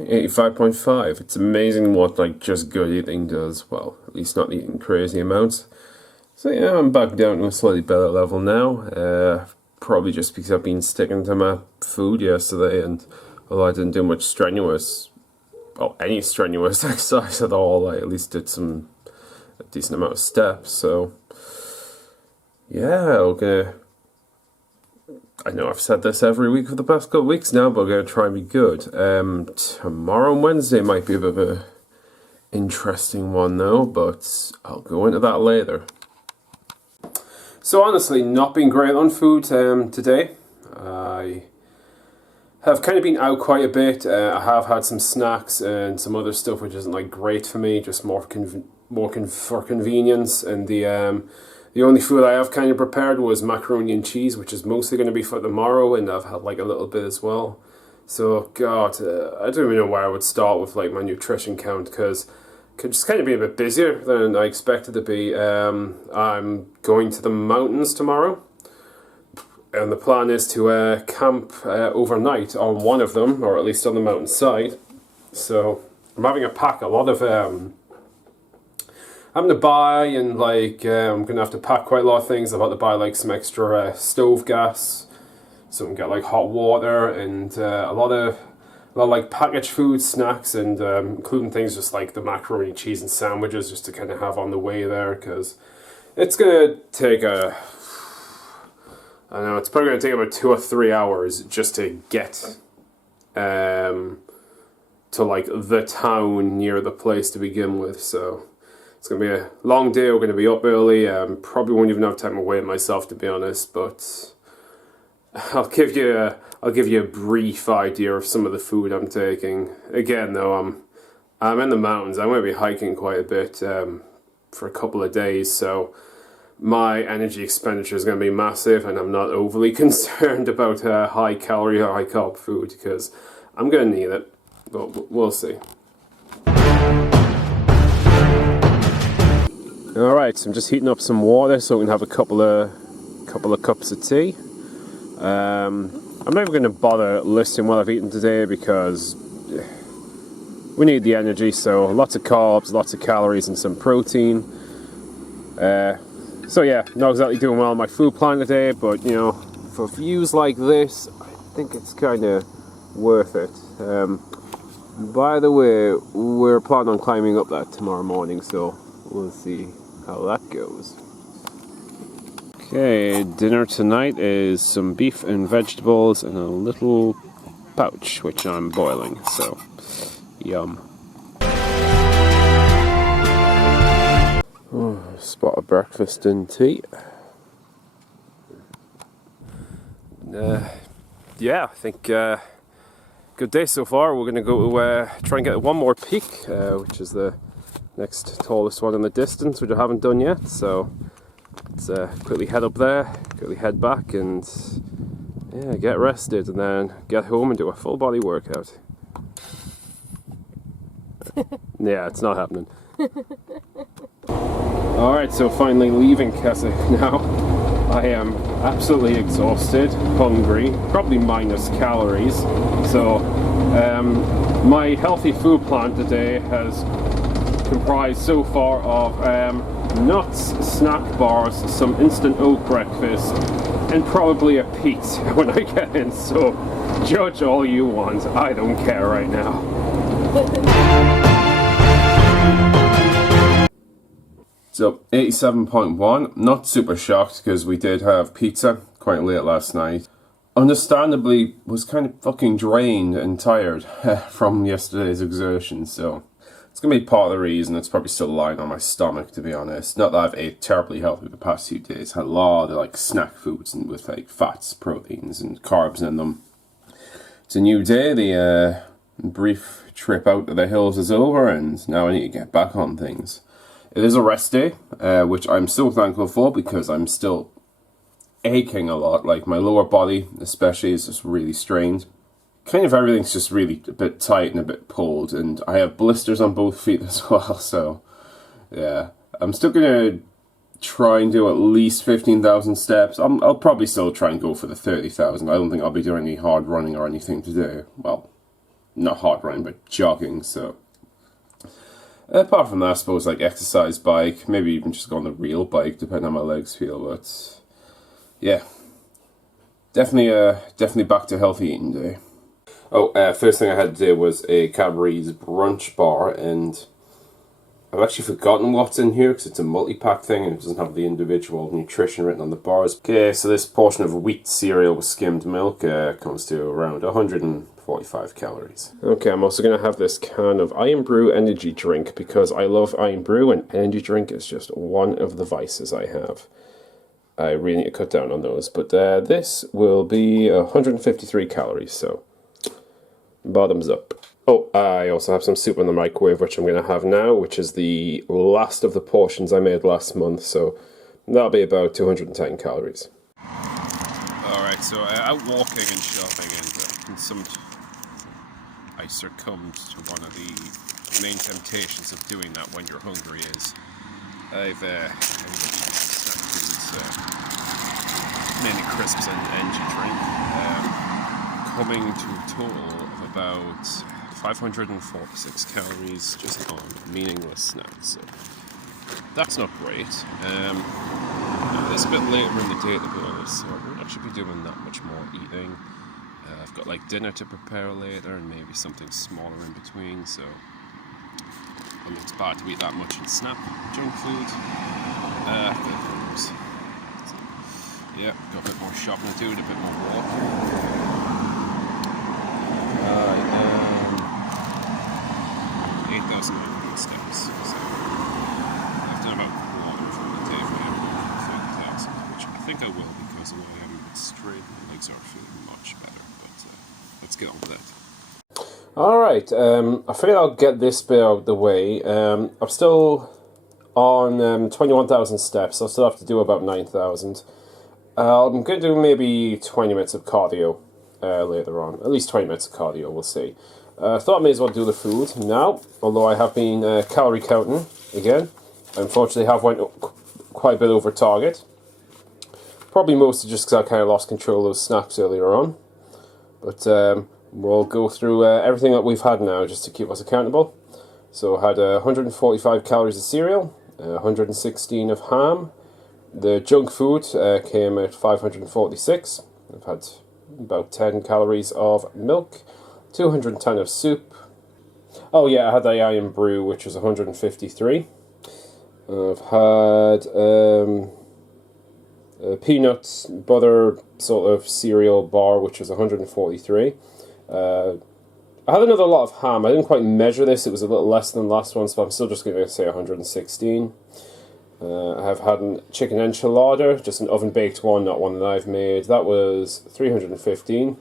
Okay, 85.5. It's amazing what like just good eating does. Well, at least not eating crazy amounts. So yeah, I'm back down to a slightly better level now. Probably just because I've been sticking to my food yesterday, and although I didn't do much strenuous, well, any strenuous exercise at all, I at least did a decent amount of steps. So yeah, I know I've said this every week for the past couple of weeks now, but I'm going to try and be good. Tomorrow and Wednesday might be a bit of a interesting one though, but I'll go into that later. So honestly, not been great on food today. I have kind of been out quite a bit. I have had some snacks and some other stuff which isn't like great for me, just more for convenience. And the only food I have kind of prepared was macaroni and cheese, which is mostly going to be for tomorrow, and I've had like a little bit as well. So God, I don't even know where I would start with like my nutrition count, because could just kind of be a bit busier than I expected to be. I'm going to the mountains tomorrow, and the plan is to camp overnight on one of them, or at least on the mountainside. So I'm having to pack a lot of I'm going to buy, and like I'm going to have to pack quite a lot of things. I've got to buy like some extra stove gas, so I can get like hot water, and a lot of like packaged food, snacks, and including things just like the macaroni, cheese, and sandwiches, just to kind of have on the way there, because it's going to take I don't know, it's probably going to take about 2 or 3 hours just to get to like the town near the place to begin with. So it's going to be a long day. We're going to be up early. Probably won't even have time to weigh myself, to be honest, but I'll give you a brief idea of some of the food I'm taking. Again, though, I'm in the mountains. I'm going to be hiking quite a bit for a couple of days, so my energy expenditure is going to be massive, and I'm not overly concerned about high calorie or high carb food, because I'm going to need it, but we'll see. Alright, so I'm just heating up some water so we can have a couple of cups of tea. I'm not even going to bother listing what I've eaten today, because we need the energy, so lots of carbs, lots of calories, and some protein. So yeah, not exactly doing well on my food plan today, but you know, for views like this, I think it's kind of worth it. By the way, we're planning on climbing up that tomorrow morning, so we'll see how that goes. Okay, dinner tonight is some beef and vegetables in a little pouch, which I'm boiling, so yum. Oh, spot of breakfast and tea. Yeah, I think good day so far. We're going to go try and get one more peak, which is the next tallest one in the distance, which I haven't done yet. So let's quickly head up there, quickly head back, and yeah, get rested, and then get home and do a full body workout. Yeah, it's not happening. Alright, so finally leaving Keswick now. I am absolutely exhausted, hungry, probably minus calories. So my healthy food plan today has comprised so far of nuts, snack bars, some instant oat breakfast, and probably a pizza when I get in. So judge all you want, I don't care right now. So 87.1, not super shocked, because we did have pizza quite late last night. Understandably, was kind of fucking drained and tired from yesterday's exertion, so it's going to be part of the reason. It's probably still lying on my stomach, to be honest. Not that I've ate terribly healthy the past few days. Had a lot of like snack foods and with like fats, proteins, and carbs in them. It's a new day. The brief trip out to the hills is over, and now I need to get back on things. It is a rest day, which I'm so thankful for, because I'm still aching a lot. Like my lower body especially is just really strained. Kind of everything's just really a bit tight and a bit pulled, and I have blisters on both feet as well, so yeah. I'm still going to try and do at least 15,000 steps. I'll probably still try and go for the 30,000. I don't think I'll be doing any hard running or anything today. Well, not hot run, but jogging. So apart from that, I suppose like exercise bike, maybe even just go on the real bike, depending on how my legs feel. But yeah, definitely back to healthy eating day. Oh, first thing I had to do was a Cadbury's brunch bar, and I've actually forgotten what's in here because it's a multi-pack thing and it doesn't have the individual nutrition written on the bars. Okay, so this portion of wheat cereal with skimmed milk comes to around 145 calories. Okay, I'm also going to have this can of Iron Brew energy drink because I love Iron Brew, and energy drink is just one of the vices I have. I really need to cut down on those, but this will be 153 calories, so bottoms up. Oh, I also have some soup in the microwave, which I'm going to have now, which is the last of the portions I made last month, so that'll be about 210 calories. Alright, so out walking and shopping, and I succumbed to one of the main temptations of doing that when you're hungry is I've ended up eating snack foods, mainly crisps and energy drink, coming to a total of about 546 calories just on meaningless snacks. So that's not great. It's a bit later in the day, to be honest, so I won't actually be doing that much more eating. I've got like dinner to prepare later and maybe something smaller in between, so I'm inspired to eat that much in snap junk food. Yeah, got a bit more shopping to do, a bit more walking. 8,900 steps. So I've done about a quarter from the day for 30,000, which I think I will because the way I'm straight, my legs aren't feeling much better. But let's get on with that. Alright, I figured I'll get this bit out of the way. I'm still on 21,000 steps, so I'll still have to do about 9,000. I'm going to do maybe 20 minutes of cardio later on. At least 20 minutes of cardio, we'll see. Thought I may as well do the food now, although I have been calorie counting again. I unfortunately have went quite a bit over target. Probably mostly just because I kind of lost control of those snacks earlier on. But we'll go through everything that we've had now just to keep us accountable. So I had 145 calories of cereal, 116 of ham. The junk food came at 546. I've had about 10 calories of milk, 210 of soup. Oh yeah, I had the Iron Brew, which was 153. I've had a peanut butter sort of cereal bar, which was 143. I had another lot of ham. I didn't quite measure this. It was a little less than the last one, so I'm still just going to say 116. I have had a chicken enchilada, just an oven-baked one, not one that I've made. That was 315.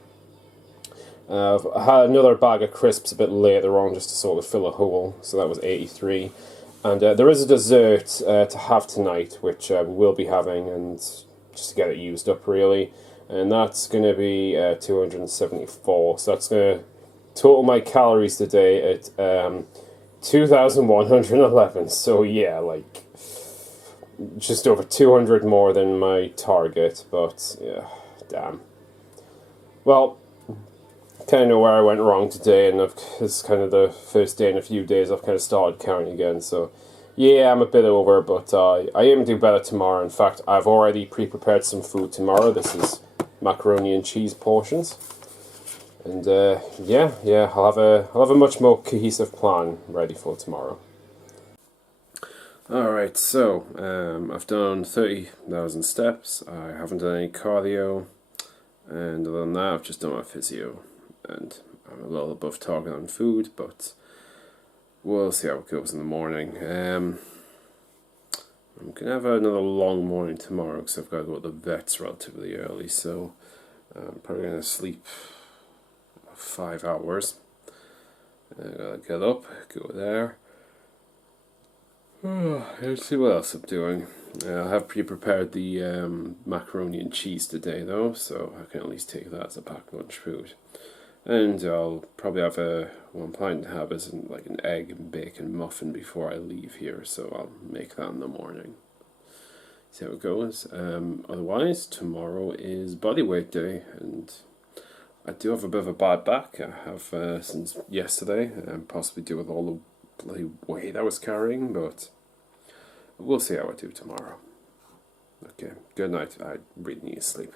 I've had another bag of crisps a bit later on, just to sort of fill a hole, so that was 83. And there is a dessert to have tonight, which we will be having, and just to get it used up, really. And that's going to be 274, so that's going to total my calories today at 2,111. So yeah, like just over 200 more than my target, but yeah, damn. Well, kind of know where I went wrong today, and it's kind of the first day in a few days I've kind of started counting again, so yeah, I'm a bit over, but I aim to do better tomorrow. In fact, I've already pre-prepared some food tomorrow. This is macaroni and cheese portions, and yeah, I'll have a much more cohesive plan ready for tomorrow. Alright, so I've done 30,000 steps. I haven't done any cardio, and other than that I've just done my physio, and I'm a little above target on food, but we'll see how it goes in the morning. I'm going to have another long morning tomorrow because I've got to go to the vets relatively early, so I'm probably going to sleep 5 hours. I gotta get up, go there. Let's see what else I'm doing. I have pre-prepared the macaroni and cheese today though, so I can at least take that as a packed lunch food. And I'll probably have what I'm planning to have is like an egg and bacon muffin before I leave here, so I'll make that in the morning. See how it goes. Otherwise, tomorrow is bodyweight day, and I do have a bit of a bad back. I have since yesterday, possibly due with all the bloody weight I was carrying, but we'll see how I do tomorrow. Okay, good night. I really need to sleep.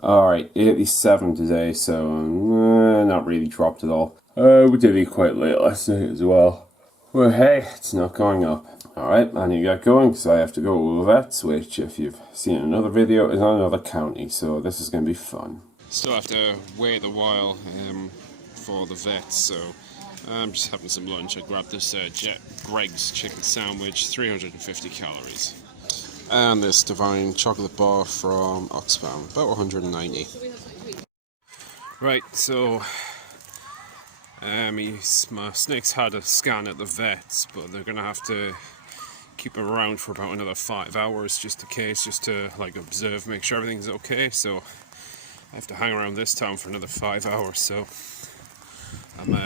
Alright, 87 today, so not really dropped at all. We did eat quite late last night as well. Well, hey, it's not going up. Alright, I need to get going because I have to go to the vets, which, if you've seen another video, is in another county, so this is going to be fun. Still have to wait a while for the vets, so I'm just having some lunch. I grabbed this Greg's chicken sandwich, 350 calories. And this divine chocolate bar from Oxfam, about 190. Right, so my snake's had a scan at the vets, but they're gonna have to keep him around for about another 5 hours just in case, just to like observe, make sure everything's okay. So I have to hang around this town for another 5 hours. So I'm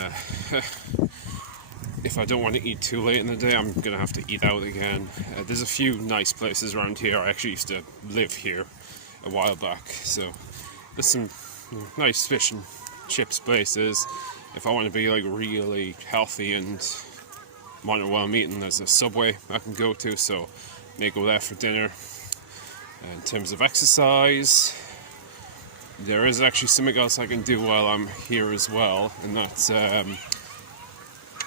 if I don't want to eat too late in the day, I'm going to have to eat out again. There's a few nice places around here. I actually used to live here a while back, so there's some nice fish and chips places. If I want to be like really healthy and monitor while I'm eating, there's a Subway I can go to, so I may go there for dinner. In terms of exercise, there is actually something else I can do while I'm here as well, and that's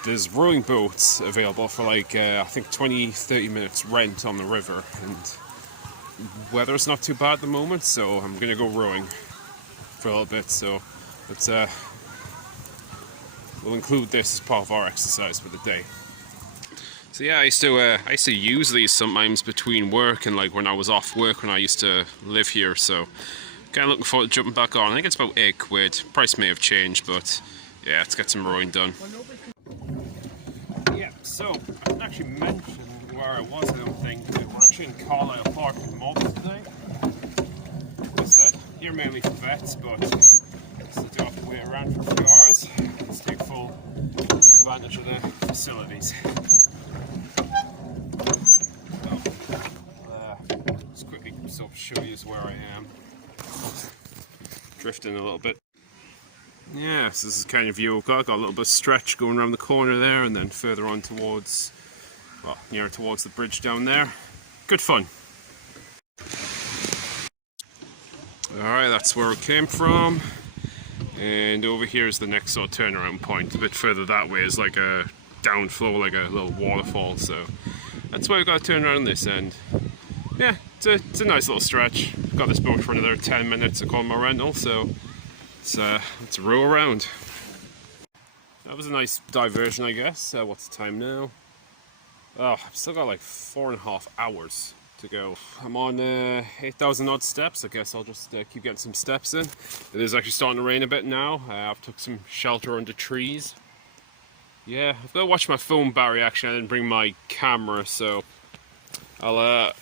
there's rowing boats available for like I think 20-30 minutes rent on the river, and weather's not too bad at the moment, so I'm gonna go rowing for a little bit. So let's we'll include this as part of our exercise for the day. So yeah, I used to use these sometimes between work and like when I was off work when I used to live here, so kind of looking forward to jumping back on. I think it's about £8. Price may have changed, but yeah, let's get some rowing done. Yeah, so I didn't actually mention where I was, I don't think. We're actually in Carlisle Park in Malta today. As I said, here mainly for vets, but still do have to wait around for a few hours. Let's take full advantage of the facilities. So, just quickly sort of show you where I am. Drifting a little bit. Yeah, so this is the kind of view I've got. Got a little bit of stretch going around the corner there, and then further on towards, well, nearer towards the bridge down there. Good fun. Alright, that's where it came from. And over here is the next sort of turnaround point. A bit further that way is like a downflow, like a little waterfall. So that's why we've got to turn around this end. Yeah, it's a nice little stretch. Got this boat for another 10 minutes. I call my rental, so let's row around. That was a nice diversion, I guess. What's the time now? Oh, I've still got like 4.5 hours to go. I'm on 8,000 odd steps. I guess I'll just keep getting some steps in. It is actually starting to rain a bit now. I've took some shelter under trees. Yeah, I've got to watch my phone battery. Actually, I didn't bring my camera, so I'll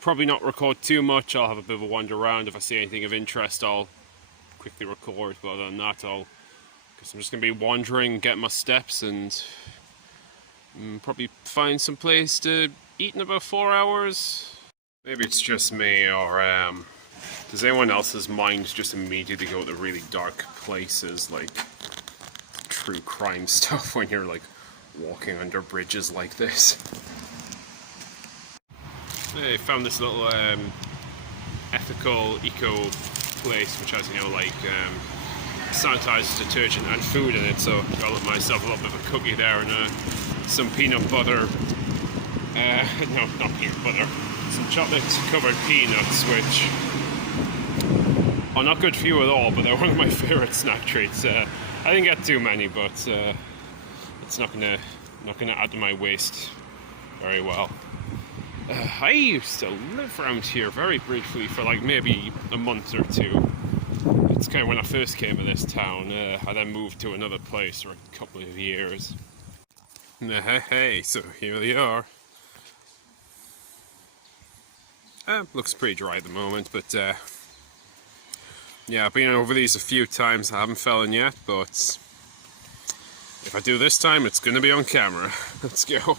probably not record too much. I'll have a bit of a wander around. If I see anything of interest, I'll quickly record, but other than that, I'm just going to be wandering, getting my steps, and probably find some place to eat in about 4 hours. Maybe it's just me, or does anyone else's mind just immediately go to really dark places, like true crime stuff, when you're like walking under bridges like this? I found this little ethical, eco place which has, you know, like sanitizers, detergent and food in it, so I got myself a little bit of a cookie there and some peanut butter, no, not peanut butter, some chocolate covered peanuts, which are not good for you at all, but they're one of my favourite snack treats. I didn't get too many, but it's not gonna add to my waist very well. I used to live around here very briefly for like maybe a month or two. It's kind of when I first came to this town. I then moved to another place for a couple of years. Hey, so here they are. Looks pretty dry at the moment, but yeah, I've been over these a few times. I haven't fell in yet, but if I do this time, it's going to be on camera. Let's go.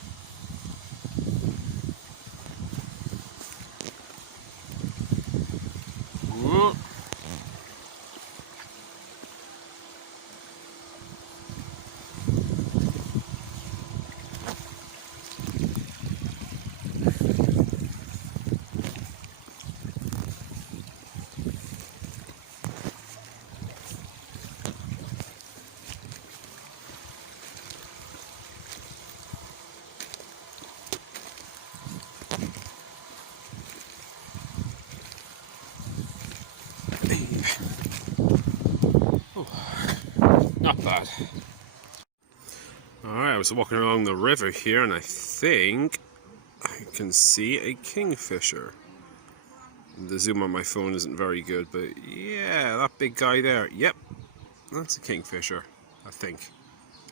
not bad. Alright, I was walking along the river here and I think I can see a kingfisher. The zoom on my phone isn't very good, but yeah, that big guy there. Yep, that's a kingfisher, I think.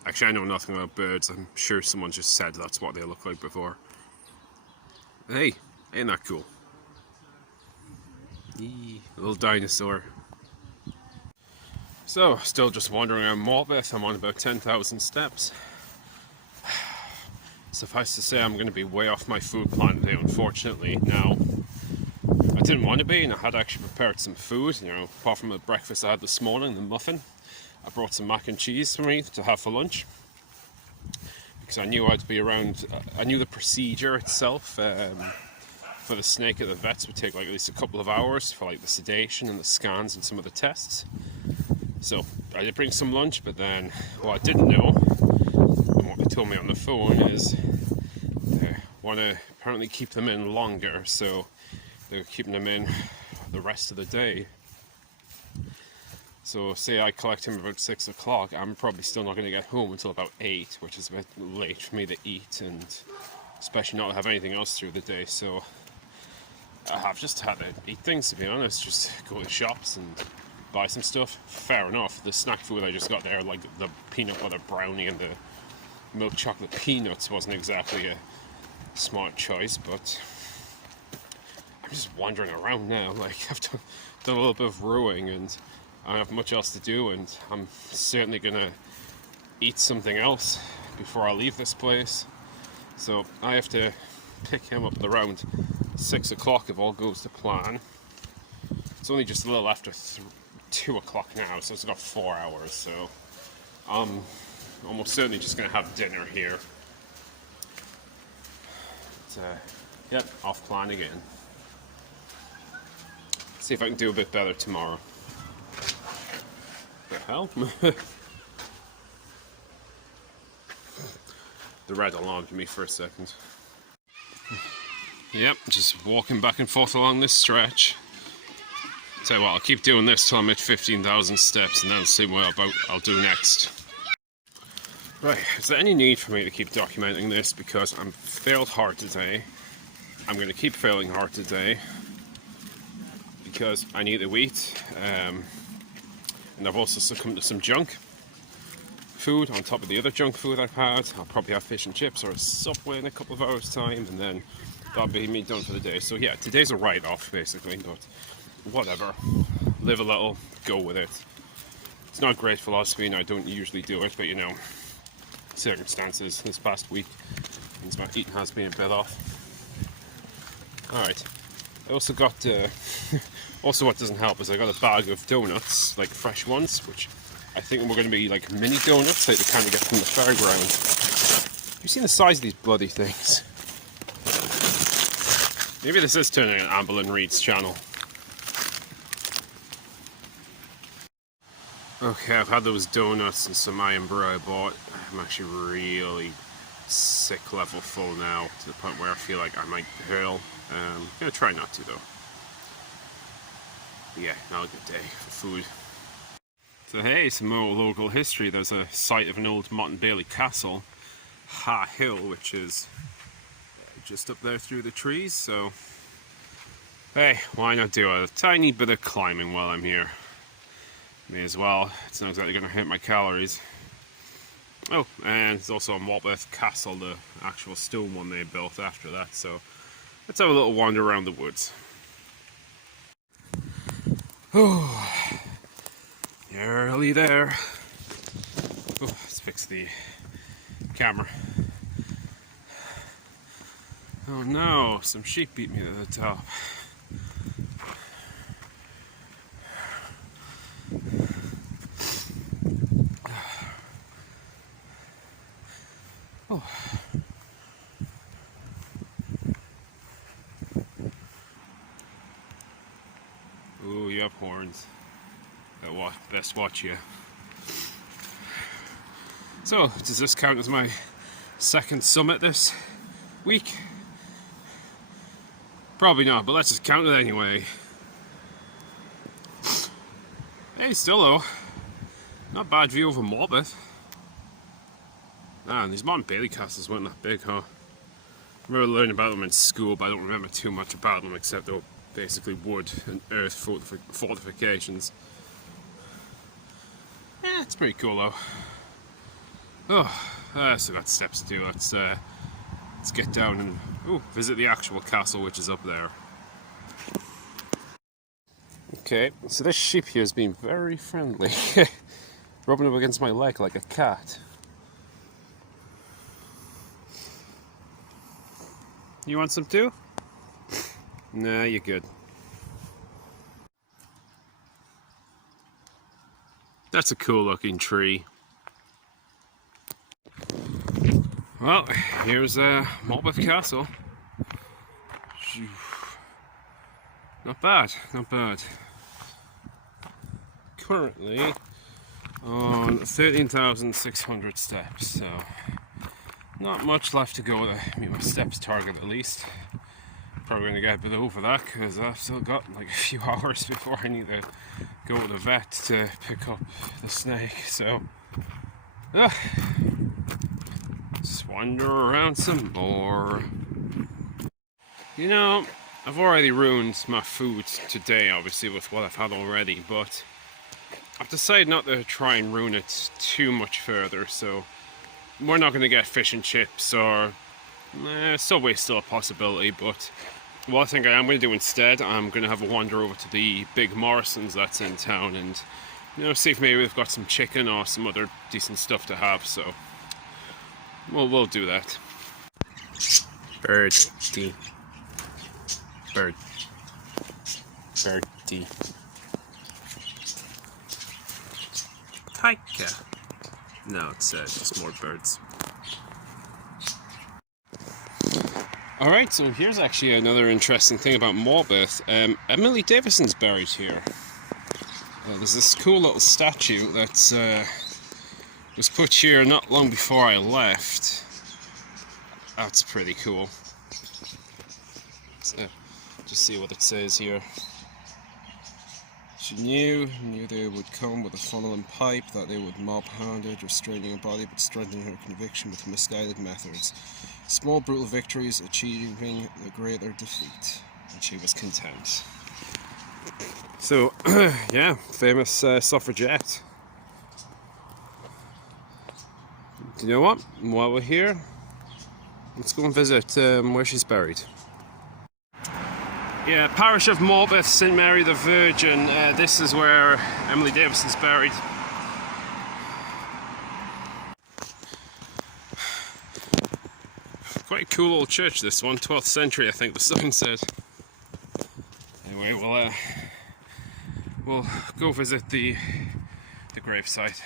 Actually, I know nothing about birds. I'm sure someone just said that's what they look like before. Hey, ain't that cool? Eee, little dinosaur. So, still just wandering around Morpeth. I'm on about 10,000 steps. Suffice to say, I'm going to be way off my food plan today, unfortunately. Now, I didn't want to be, and I had actually prepared some food, you know, apart from the breakfast I had this morning, the muffin. I brought some mac and cheese for me to have for lunch, because I knew I'd be around. I knew the procedure itself for the snake at the vets would take like at least a couple of hours for like the sedation and the scans and some of the tests. So I did bring some lunch, but then what I didn't know, and what they told me on the phone, is they want to apparently keep them in longer, so they're keeping them in the rest of the day. So say I collect him about 6 o'clock, I'm probably still not going to get home until about 8, which is a bit late for me to eat, and especially not have anything else through the day. So I've just had to eat things, to be honest, just go to shops and buy some stuff. Fair enough, the snack food I just got there, like the peanut butter brownie and the milk chocolate peanuts, wasn't exactly a smart choice, but I'm just wandering around now. Like, I've done a little bit of rowing and I don't have much else to do, and I'm certainly gonna eat something else before I leave this place. So I have to pick him up at around 6 o'clock if all goes to plan. It's only just a little after 2 o'clock now, so it's got 4 hours, so I'm almost certainly just gonna have dinner here. But, yep, off plan again. See if I can do a bit better tomorrow. The hell? The red alarmed me for a second. Yep, just walking back and forth along this stretch. Tell you what, I'll keep doing this till I'm at 15,000 steps and then see what I'll do next. Right, is there any need for me to keep documenting this? Because I'm failed hard today. I'm going to keep failing hard today because I need to eat. And I've also succumbed to some junk food on top of the other junk food I've had. I'll probably have fish and chips or a Subway in a couple of hours time, and then that'll be me done for the day. So yeah, today's a write-off basically, but whatever. Live a little, go with it. It's not great philosophy and I don't usually do it, but you know, circumstances this past week means my eating has been a bit off. Alright, I also got also, what doesn't help is I got a bag of donuts, like fresh ones, which I think were going to be like mini donuts, like the kind we get from the fairground. Have you seen the size of these bloody things? Maybe this is turning an Amberlin Reed's channel. Okay, I've had those donuts and some iron brew I bought. I'm actually really sick level full now, to the point where I feel like I might hurl. I'm going to try not to though. But yeah, not a good day for food. So hey, some more local history. There's a site of an old Mott and Bailey castle, Ha Hill, which is just up there through the trees, so hey, why not do a tiny bit of climbing while I'm here? May as well. It's not exactly going to hit my calories. Oh, and there's also a Morpeth Castle, the actual stone one they built after that, so let's have a little wander around the woods. Oh, nearly there. Oh, let's fix the camera. Oh no, some sheep beat me to the top. Oh. Ooh, you have horns. Best watch you. So, does this count as my second summit this week? Probably not, but let's just count it anyway. Hey, still though, Not bad view over Morbeth. Ah, and these modern Bailey castles weren't that big, huh? I remember learning about them in school, but I don't remember too much about them except they were basically wood and earth fortifications. Yeah, it's pretty cool though. Oh, so got steps to do. Let's get down and visit the actual castle, which is up there. Okay, so this sheep here has been very friendly, rubbing up against my leg like a cat. You want some too? Nah, you're good. That's a cool looking tree. Well, here's Morbeth Castle. Not bad, not bad. Currently on 13,600 steps, so not much left to go to meet my steps target at least. Probably going to get a bit over that because I've still got like a few hours before I need to go to the vet to pick up the snake, so just wander around some more. You know, I've already ruined my food today, obviously, with what I've had already, but I've decided not to try and ruin it too much further, so we're not going to get fish and chips, or Subway's still a possibility, but what I think I am going to do instead, I'm going to have a wander over to the big Morrison's that's in town and, you know, see if maybe we've got some chicken or some other decent stuff to have, so we'll do that. Birdie. Birdie. Pika. No, it's just more birds. Alright, so here's actually another interesting thing about Morbeth. Emily Davison's buried here. There's this cool little statue that was put here not long before I left. That's pretty cool. So, just see what it says here. She knew they would come with a funnel and pipe, that they would mob-hound her, restraining her body but strengthening her conviction with misguided methods. Small brutal victories achieving the greater defeat, and she was content. So, yeah, famous suffragette. Do you know what? While we're here, let's go and visit where she's buried. Yeah, parish of Morbeth, St Mary the Virgin. This is where Emily Davison's buried. Quite a cool old church, this one. 12th century, I think the sign said. Anyway, we'll go visit the gravesite.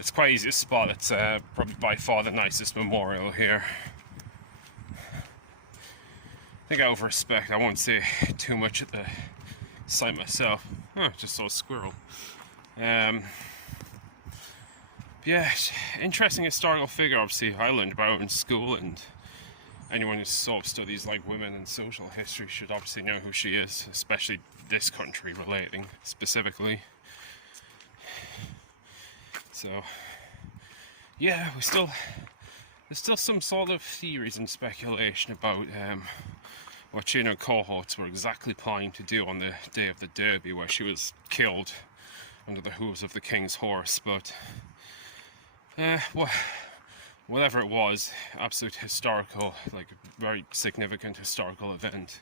It's quite easy to spot. It's probably by far the nicest memorial here. I think out of respect, I won't say too much at the site myself. Oh, just saw a squirrel. Yeah, interesting historical figure. Obviously, I learned about her in school, and anyone who sort of studies like women and social history should obviously know who she is, especially this country relating specifically. So, yeah, there's still some sort of theories and speculation about what she and her cohorts were exactly planning to do on the day of the Derby, where she was killed under the hooves of the king's horse. But whatever it was, absolute historical, like very significant historical event.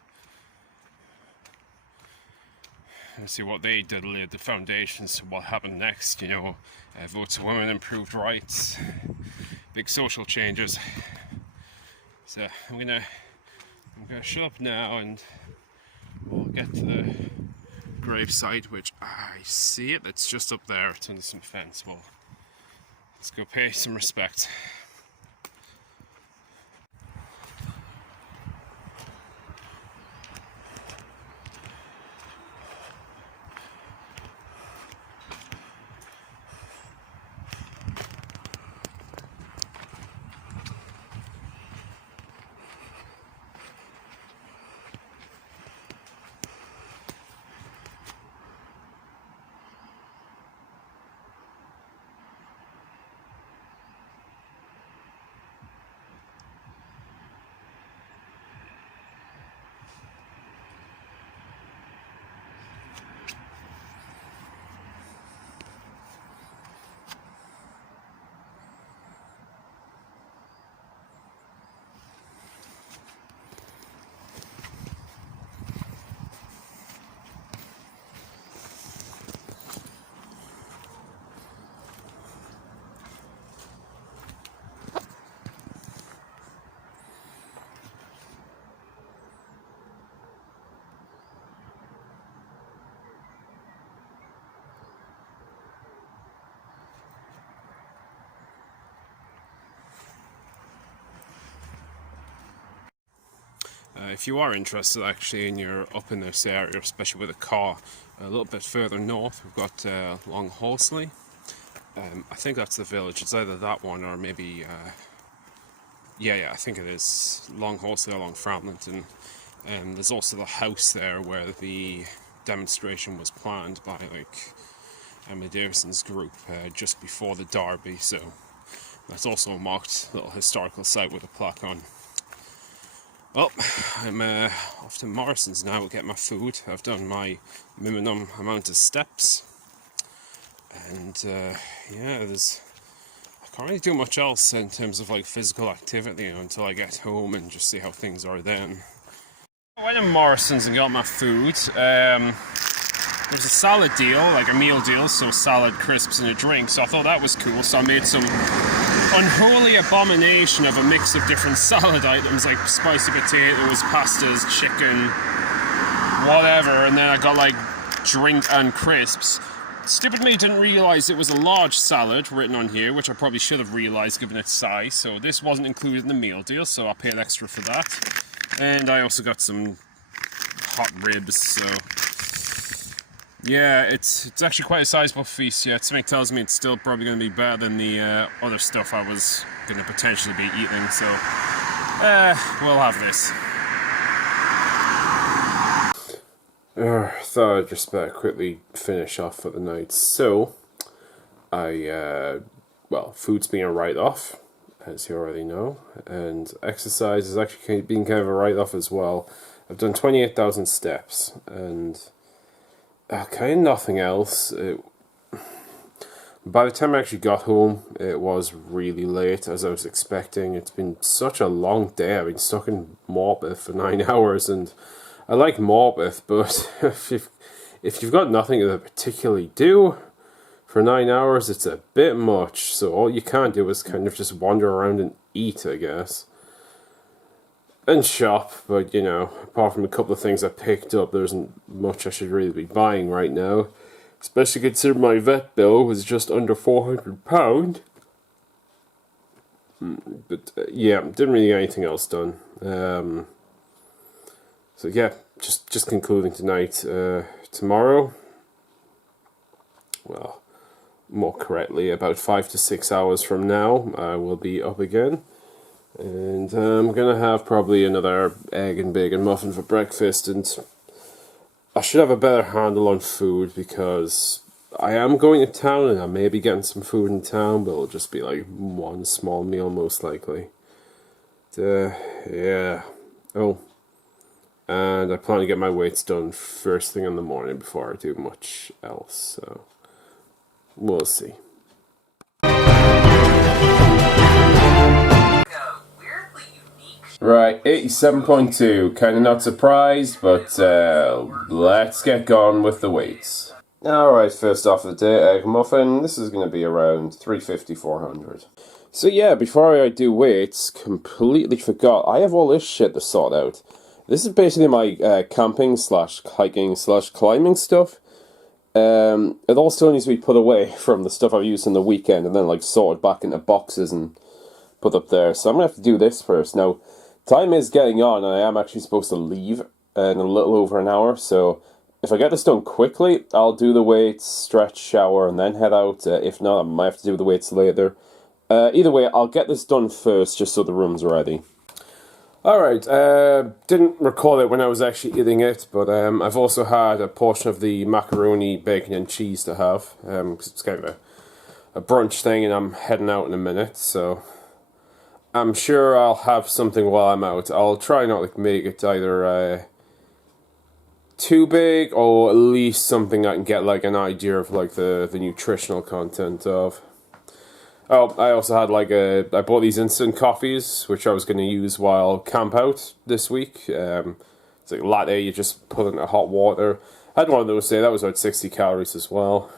And see what they did, laid the foundations to what happened next. You know, votes for women, improved rights, big social changes. So I'm gonna shut up now, and we'll get to the gravesite, which I see it. It's just up there. It's under some fence. Well, let's go pay some respect. If you are interested actually and you're up in this area, especially with a car, a little bit further north we've got Long Horsley. I think that's the village. It's either that one or maybe yeah, I think it is Long Horsley or Long Framlinton. And there's also the house there where the demonstration was planned by like Emma Davison's group just before the Derby, so that's also a marked little historical site with a plaque on. Well, I'm off to Morrison's now to get my food. I've done my minimum amount of steps, and yeah, I can't really do much else in terms of like physical activity until I get home and just see how things are then. I went to Morrison's and got my food. It was a salad deal, like a meal deal, so salad, crisps and a drink, so I thought that was cool. So I made some unholy abomination of a mix of different salad items like spicy potatoes, pastas, chicken, whatever, and then I got like drink and crisps. Stupid me didn't realise it was a large salad written on here, which I probably should have realised given its size, so this wasn't included in the meal deal, so I paid extra for that. And I also got some hot ribs, so yeah, it's actually quite a sizable feast. Yeah, something tells me it's still probably going to be better than the other stuff I was going to potentially be eating, so we'll have this. Thought I'd just quickly finish off for the night. So, well, food's being a write-off, as you already know, and exercise is actually being kind of a write-off as well. I've done 28,000 steps, and kind of nothing else. By the time I actually got home, it was really late, as I was expecting. It's been such a long day. I've been stuck in Morpeth for 9 hours, and I like Morpeth, but if you've got nothing to particularly do for 9 hours, it's a bit much. So all you can do is kind of just wander around and eat, I guess. And shop, but you know, apart from a couple of things I picked up, there isn't much I should really be buying right now. Especially considering my vet bill was just under £400. But yeah, didn't really get anything else done. So yeah, just concluding tonight. Tomorrow, well, more correctly, about 5 to 6 hours from now, I will be up again. And I'm going to have probably another egg and bacon muffin for breakfast, and I should have a better handle on food because I am going to town and I may be getting some food in town, but it'll just be like one small meal most likely. Yeah. Oh, and I plan to get my weights done first thing in the morning before I do much else, so we'll see. Right, 87.2, kind of not surprised, but let's get going with the weights. Alright, first off of the day, egg muffin. This is going to be around 350, 400. So yeah, before I do weights, completely forgot, I have all this shit to sort out. This is basically my camping slash hiking slash climbing stuff. It all still needs to be put away from the stuff I've used on the weekend and then like sorted back into boxes and put up there. So I'm going to have to do this first. Now, time is getting on, and I am actually supposed to leave in a little over an hour, so if I get this done quickly, I'll do the weights, stretch, shower, and then head out. If not, I might have to do the weights later. Either way, I'll get this done first, just so the room's ready. Alright, didn't recall it when I was actually eating it, but I've also had a portion of the macaroni, bacon, and cheese to have. Cause it's kind of a brunch thing, and I'm heading out in a minute, so I'm sure I'll have something while I'm out. I'll try not to make it either too big, or at least something I can get like an idea of like the nutritional content of. Oh, I also had like I bought these instant coffees, which I was going to use while camp out this week. It's like latte, you just put in hot water. I had one of those today, that was about 60 calories as well.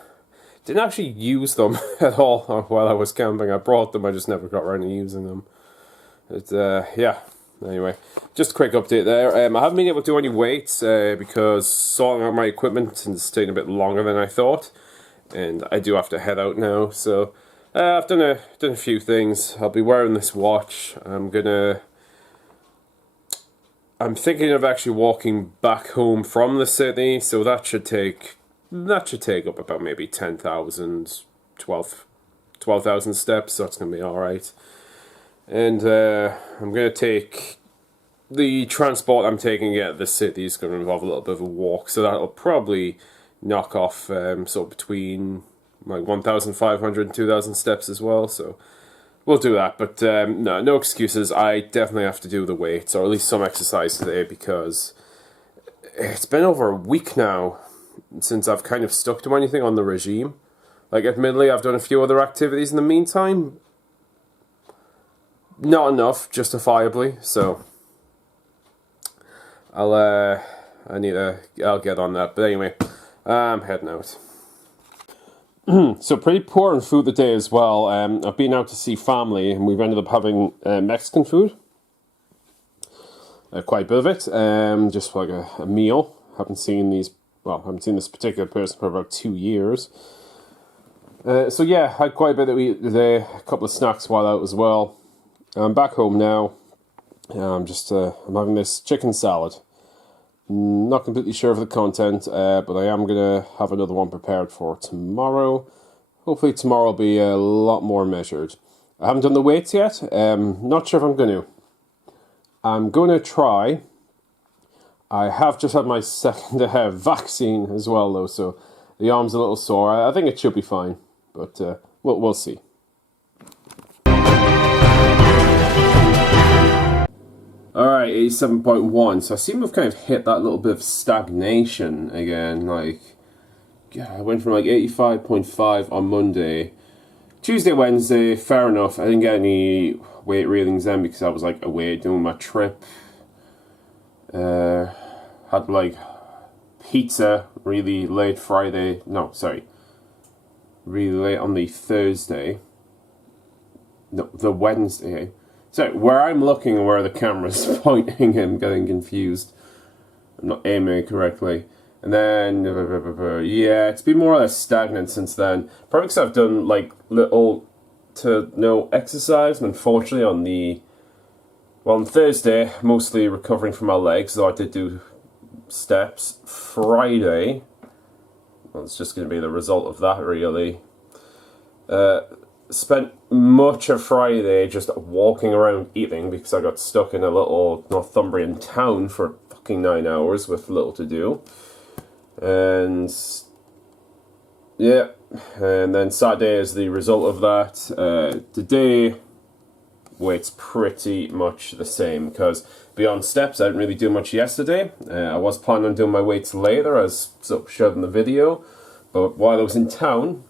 Didn't actually use them at all while I was camping. I brought them, I just never got around to using them. But, yeah, anyway, just a quick update there. I haven't been able to do any weights because sorting out my equipment is taking a bit longer than I thought, and I do have to head out now. So I've done a few things. I'll be wearing this watch. I'm gonna I'm thinking of actually walking back home from the city, so that should take up about maybe 10,000, 12,000 steps, so that's going to be alright. And I'm going to take the transport I'm taking out of the city is going to involve a little bit of a walk, so that'll probably knock off sort of between like 1,500 and 2,000 steps as well, so we'll do that. But no excuses. I definitely have to do the weights, or at least some exercise today, because it's been over a week now since I've kind of stuck to anything on the regime. Like, admittedly, I've done a few other activities in the meantime. Not enough, justifiably, so I'll get on that. But anyway, I'm heading out. So pretty poor in food today as well. I've been out to see family, and we've ended up having Mexican food. Quite a bit of it, just like a meal. Haven't seen this particular person for about 2 years. So yeah, had quite a bit to eat today. A couple of snacks while out as well. I'm back home now. I'm having this chicken salad. Not completely sure of the content, but I am going to have another one prepared for tomorrow. Hopefully tomorrow will be a lot more measured. I haven't done the weights yet. Not sure if I'm going to. I'm going to try. I have just had my second vaccine as well, though, so the arm's a little sore. I think it should be fine, but we'll see. Alright, 87.1. So I seem to have kind of hit that little bit of stagnation again. Like, yeah, I went from like 85.5 on Monday. Tuesday, Wednesday, fair enough. I didn't get any weight readings then because I was like away doing my trip. Had like pizza really late Friday. No, sorry. Really late on the Thursday. No, the Wednesday. So, where I'm looking and where the camera's pointing, I'm getting confused. I'm not aiming correctly. And then, yeah, it's been more or less stagnant since then. Probably because I've done, like, little to no exercise. And unfortunately, on Thursday, mostly recovering from my legs, though I did do steps. Friday, well, it's just going to be the result of that, really. Spent much of Friday just walking around eating because I got stuck in a little Northumberland town for fucking 9 hours with little to do. And yeah, and then Saturday is the result of that. Today, weight's pretty much the same because beyond steps, I didn't really do much yesterday. I was planning on doing my weights later, as sort of showed in the video, but while I was in town,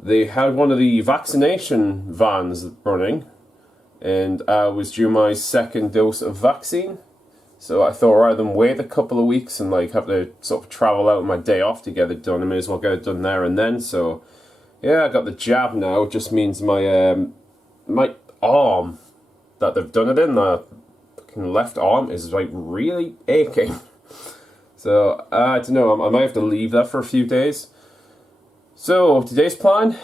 they had one of the vaccination vans running, and I was due my second dose of vaccine. So I thought rather than wait a couple of weeks and like have to sort of travel out on my day off to get it done, I may as well get it done there and then. So yeah, I got the jab now. It just means my my arm that they've done it in, the fucking left arm, is like really aching. So I don't know. I might have to leave that for a few days. So today's plan,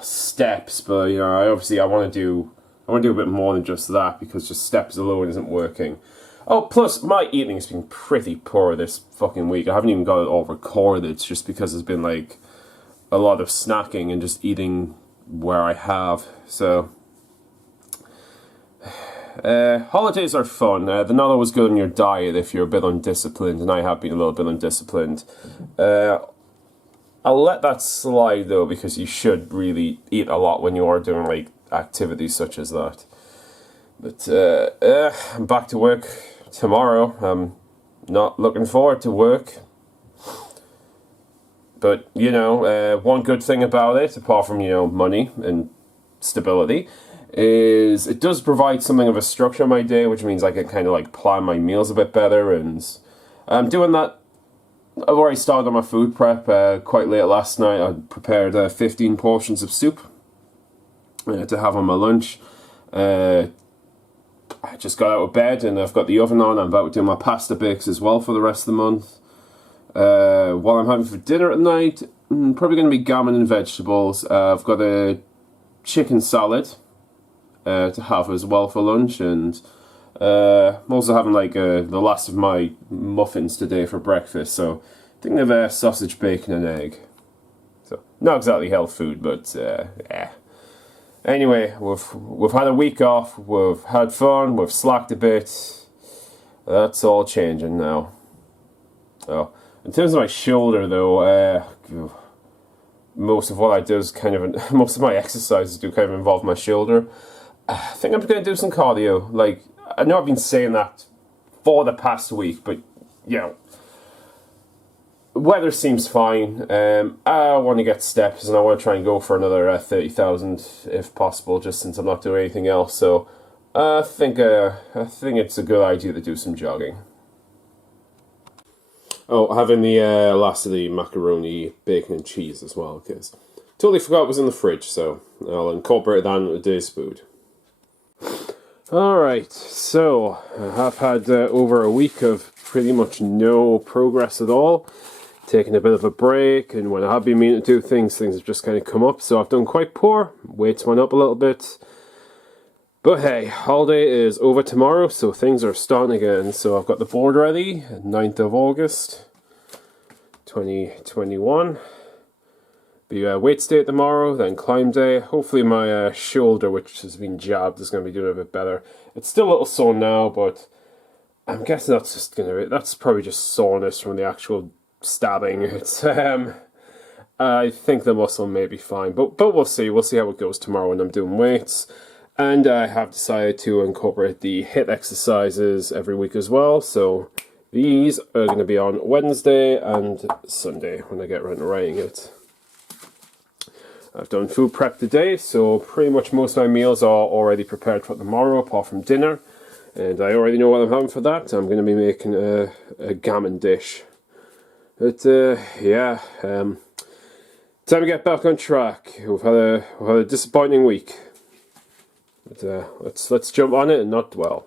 steps, but you know, I want to do a bit more than just that because just steps alone isn't working. Oh, plus my eating has been pretty poor this fucking week. I haven't even got it all recorded. It's just because there's been like a lot of snacking and just eating where I have. So holidays are fun. They're not always good on your diet if you're a bit undisciplined, and I have been a little bit undisciplined. I'll let that slide though, because you should really eat a lot when you are doing like activities such as that. But I'm back to work tomorrow. I'm not looking forward to work. But, you know, one good thing about it, apart from, you know, money and stability, is it does provide something of a structure in my day, which means I can kind of like plan my meals a bit better, and I'm doing that. I've already started on my food prep quite late last night. I prepared 15 portions of soup to have on my lunch. I just got out of bed and I've got the oven on. I'm about to do my pasta bakes as well for the rest of the month. What I'm having for dinner at night, probably going to be gammon and vegetables. I've got a chicken salad to have as well for lunch, and I'm also having like the last of my muffins today for breakfast. So thinking of sausage, bacon, and egg. So not exactly health food, but yeah. Anyway, we've had a week off. We've had fun. We've slacked a bit. That's all changing now. Oh, in terms of my shoulder, though, most of what I do is kind of most of my exercises do kind of involve my shoulder. I think I'm going to do some cardio. Like, I know I've been saying that for the past week, but you know, weather seems fine. I want to get steps, and I want to try and go for another 30,000 if possible, just since I'm not doing anything else. So I think it's a good idea to do some jogging. Oh, having the last of the macaroni, bacon, and cheese as well, because totally forgot it was in the fridge. So I'll incorporate that into today's food. Alright, so I have had over a week of pretty much no progress at all. Taking a bit of a break, and when I have been meaning to do things have just kind of come up. So I've done quite poor. Weights went up a little bit. But hey, holiday is over tomorrow, so things are starting again. So I've got the board ready, 9th of August, 2021. Be weights day tomorrow, then climb day. Hopefully my shoulder, which has been jabbed, is going to be doing a bit better. It's still a little sore now, but I'm guessing that's probably just soreness from the actual stabbing. It's I think the muscle may be fine, but we'll see. We'll see how it goes tomorrow when I'm doing weights. And I have decided to incorporate the HIIT exercises every week as well. So these are going to be on Wednesday and Sunday when I get around to writing it. I've done food prep today, so pretty much most of my meals are already prepared for tomorrow, apart from dinner. And I already know what I'm having for that. I'm going to be making a gammon dish. But yeah, time to get back on track. We've had a disappointing week. But let's jump on it and not dwell.